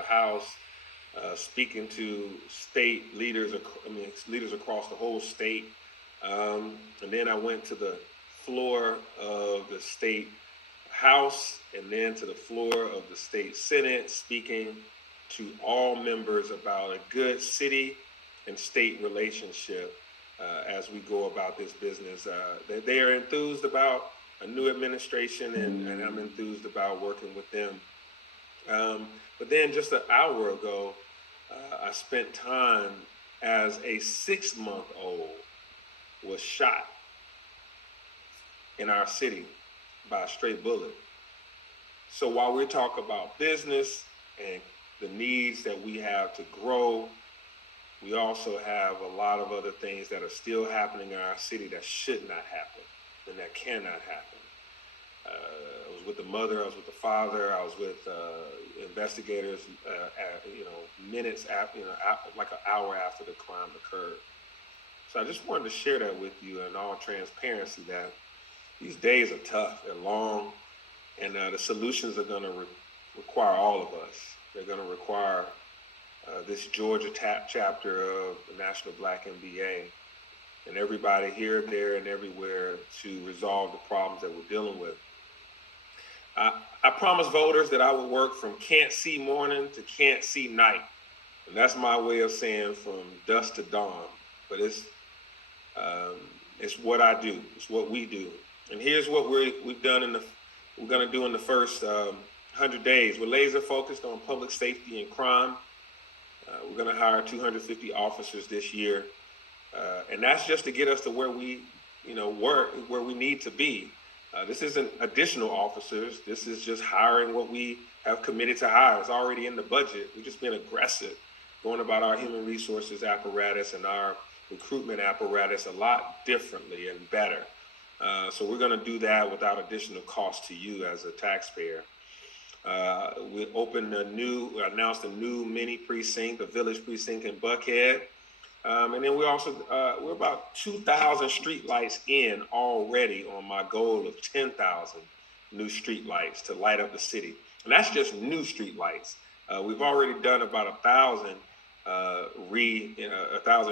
House, speaking to state leaders, leaders across the whole state. And then I went to the floor of the state House and then to the floor of the state Senate, speaking to all members about a good city and state relationship as we go about this business. They are enthused about a new administration, and I'm enthused about working with them. But then just an hour ago, I spent time as a 6 month old was shot in our city by a stray bullet. So while we talk about business and the needs that we have to grow, we also have a lot of other things that are still happening in our city that should not happen and that cannot happen. I was with the mother, I was with the father, I was with investigators, minutes after, like an hour after the crime occurred. So I just wanted to share that with you in all transparency that these days are tough, they're long, and the solutions are going to require all of us. They're going to require this Georgia chapter of the National Black MBA and everybody here, there, and everywhere to resolve the problems that we're dealing with. I promised voters that I would work from can't see morning to can't see night. And that's my way of saying from dusk to dawn. But it's what I do. It's what we do. And here's what we've done we're going to do in the first 100 days. We're laser focused on public safety and crime. We're going to hire 250 officers this year. And that's just to get us to where we need to be. This isn't additional officers. This is just hiring what we have committed to hire. It's already in the budget. We've just been aggressive, going about our human resources apparatus and our recruitment apparatus a lot differently and better. So we're going to do that without additional cost to you as a taxpayer. We announced a new mini precinct, a village precinct in Buckhead. And then we're about 2,000 street lights in already on my goal of 10,000 new street lights to light up the city. And that's just new street lights. We've already done about 1,000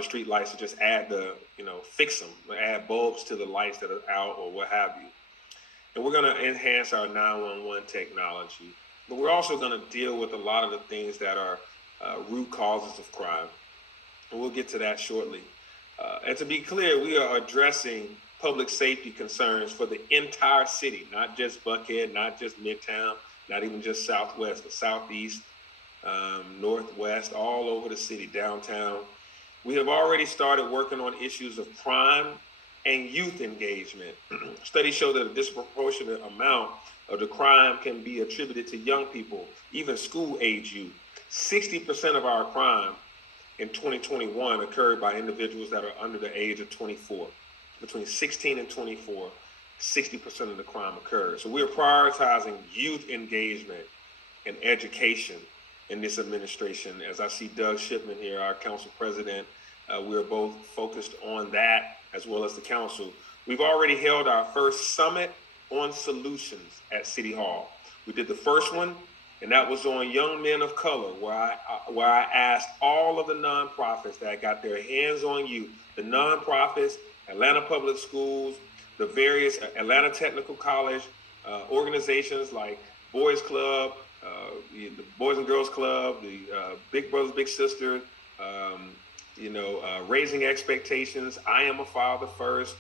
street lights to just fix them, add bulbs to the lights that are out or what have you. And we're going to enhance our 911 technology. But we're also going to deal with a lot of the things that are root causes of crime. And we'll get to that shortly. And to be clear, we are addressing public safety concerns for the entire city, not just Buckhead, not just Midtown, not even just Southwest, but Southeast, Northwest, all over the city, downtown. We have already started working on issues of crime and youth engagement. Studies show that a disproportionate amount of the crime can be attributed to young people, even school-age youth. 60% of our crime in 2021 occurred by individuals that are under the age of 24. Between 16 and 24, 60% of the crime occurred. So we're prioritizing youth engagement and education in this administration. As I see Doug Shipman here, our council president, we're both focused on that as well as the council. We've already held our first summit on solutions at City Hall. We did the first one, and that was on young men of color, where I asked all of the nonprofits that got their hands on youth, the nonprofits, Atlanta Public Schools, the various Atlanta Technical College organizations like Boys Club, the Boys and Girls Club, the Big Brothers Big Sisters, Raising Expectations, I Am a Father First,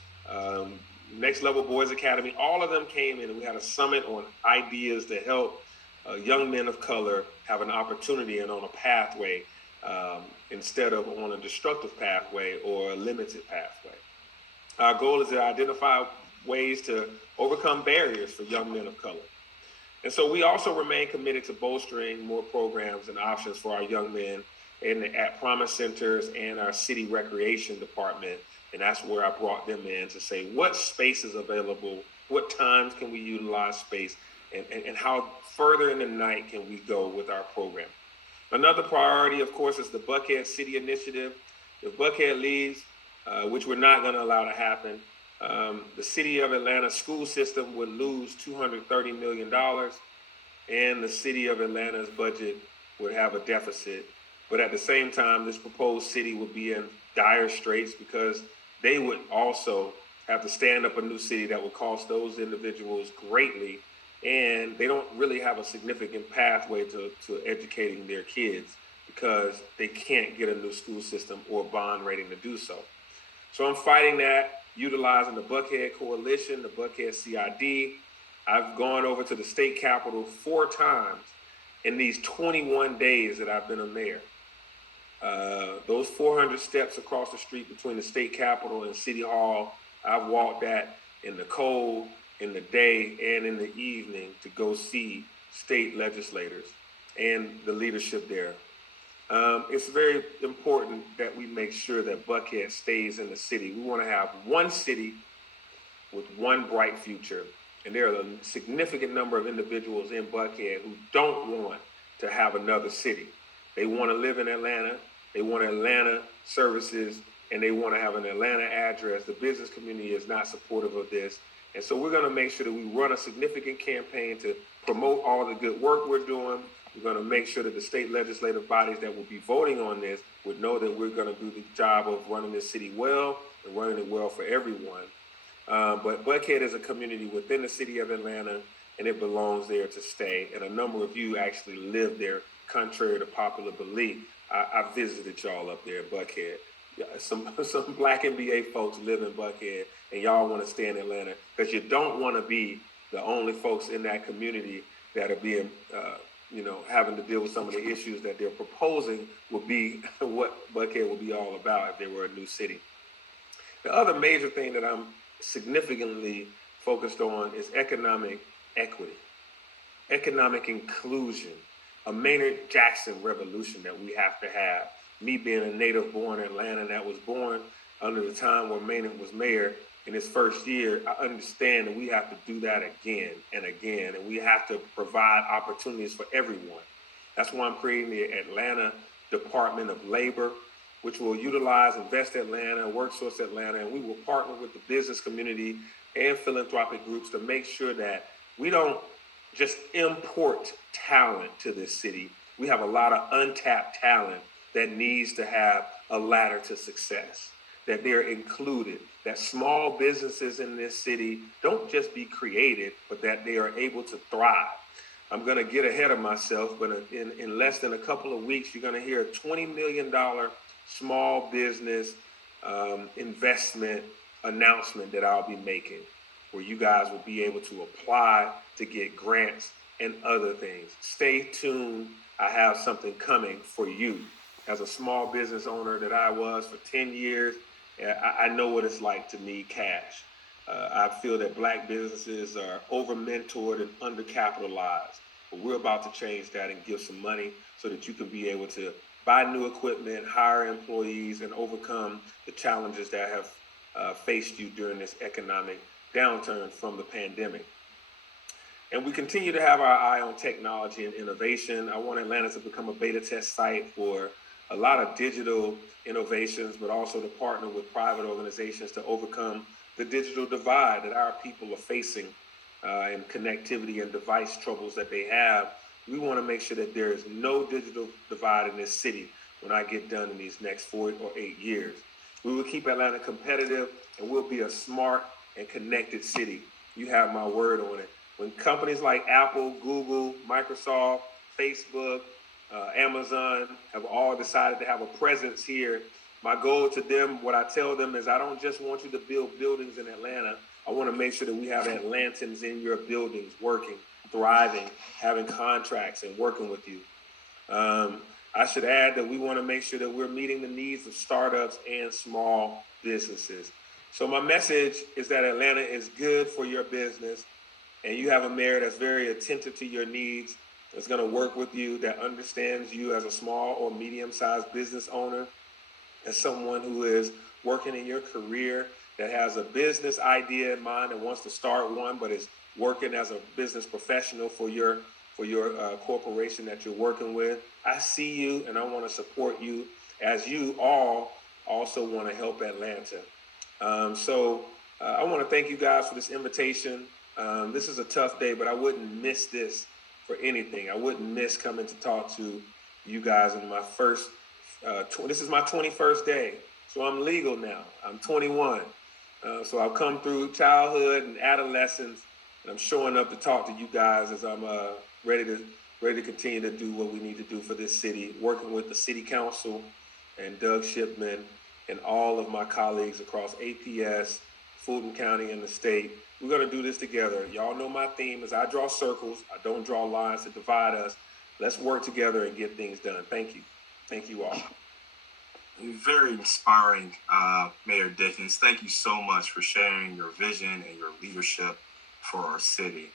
Next Level Boys Academy. All of them came in, and we had a summit on ideas to help young men of color have an opportunity and on a pathway instead of on a destructive pathway or a limited pathway. Our goal is to identify ways to overcome barriers for young men of color. And so we also remain committed to bolstering more programs and options for our young men at Promise Centers and our city recreation department. And that's where I brought them in to say, what space is available? What times can we utilize space? And how further in the night can we go with our program? Another priority, of course, is the Buckhead City Initiative. If Buckhead leaves, which we're not going to allow to happen, the City of Atlanta school system would lose $230 million, and the City of Atlanta's budget would have a deficit. But at the same time, this proposed city would be in dire straits because they would also have to stand up a new city that would cost those individuals greatly. And they don't really have a significant pathway to educating their kids because they can't get a new school system or bond rating to do so. So I'm fighting that, utilizing the Buckhead Coalition, the Buckhead CID. I've gone over to the state capitol 4 times in these 21 days that I've been a mayor. Those 400 steps across the street between the state capitol and City Hall, I've walked that in the cold, in the day, and in the evening to go see state legislators and the leadership there. It's very important that we make sure that Buckhead stays in the city. We want to have one city with one bright future. And there are a significant number of individuals in Buckhead who don't want to have another city. They want to live in Atlanta. They want Atlanta services, and they want to have an Atlanta address. The business community is not supportive of this. And so we're going to make sure that we run a significant campaign to promote all the good work we're doing. We're going to make sure that the state legislative bodies that will be voting on this would know that we're going to do the job of running this city well and running it well for everyone. But Buckhead is a community within the city of Atlanta, and it belongs there to stay. And a number of you actually live there, contrary to popular belief. I visited y'all up there in Buckhead. Yeah, some Black MBA folks live in Buckhead, and y'all want to stay in Atlanta because you don't want to be the only folks in that community that are being, having to deal with some of the issues that they're proposing will be what Buckhead will be all about if they were a new city. The other major thing that I'm significantly focused on is economic equity, economic inclusion, a Maynard Jackson revolution that we have to have. Me being a native born Atlanta that was born under the time where Maynard was mayor in his first year, I understand that we have to do that again and again, and we have to provide opportunities for everyone. That's why I'm creating the Atlanta Department of Labor, which will utilize Invest Atlanta, WorkSource Atlanta, and we will partner with the business community and philanthropic groups to make sure that we don't just import talent to this city. We have a lot of untapped talent that needs to have a ladder to success, that they're included, that small businesses in this city don't just be created, but that they are able to thrive. I'm going to get ahead of myself, but in less than a couple of weeks, you're going to hear a $20 million small business investment announcement that I'll be making, where you guys will be able to apply to get grants and other things. Stay tuned. I have something coming for you. As a small business owner that I was for 10 years, I know what it's like to need cash. I feel that Black businesses are over-mentored and undercapitalized. But we're about to change that and give some money so that you can be able to buy new equipment, hire employees, and overcome the challenges that have faced you during this economic downturn from the pandemic. And we continue to have our eye on technology and innovation. I want Atlanta to become a beta test site for a lot of digital innovations, but also to partner with private organizations to overcome the digital divide that our people are facing and connectivity and device troubles that they have. We want to make sure that there is no digital divide in this city when I get done in these next 4 or 8 years. We will keep Atlanta competitive, and we'll be a smart and connected city. You have my word on it. When companies like Apple, Google, Microsoft, Facebook, Amazon have all decided to have a presence here, my goal to them, what I tell them is I don't just want you to build buildings in Atlanta. I want to make sure that we have Atlantans in your buildings working, thriving, having contracts and working with you. I should add that we want to make sure that we're meeting the needs of startups and small businesses. So my message is that Atlanta is good for your business, and you have a mayor that's very attentive to your needs, that's going to work with you, that understands you as a small or medium-sized business owner, as someone who is working in your career, that has a business idea in mind and wants to start one, but is working as a business professional for your corporation that you're working with. I see you, and I want to support you as you all also want to help Atlanta. So I want to thank you guys for this invitation. This is a tough day, but I wouldn't miss this for anything. I wouldn't miss coming to talk to you guys in my first, this is my 21st day. So I'm legal now. I'm 21. So I've come through childhood and adolescence, and I'm showing up to talk to you guys as I'm ready to ready to continue to do what we need to do for this city, working with the city council and Doug Shipman and all of my colleagues across APS, Fulton County, and the state. We're going to do this together. Y'all know my theme is I draw circles. I don't draw lines to divide us. Let's work together and get things done. Thank you. Thank you all. Very inspiring, Mayor Dickens. Thank you so much for sharing your vision and your leadership for our city.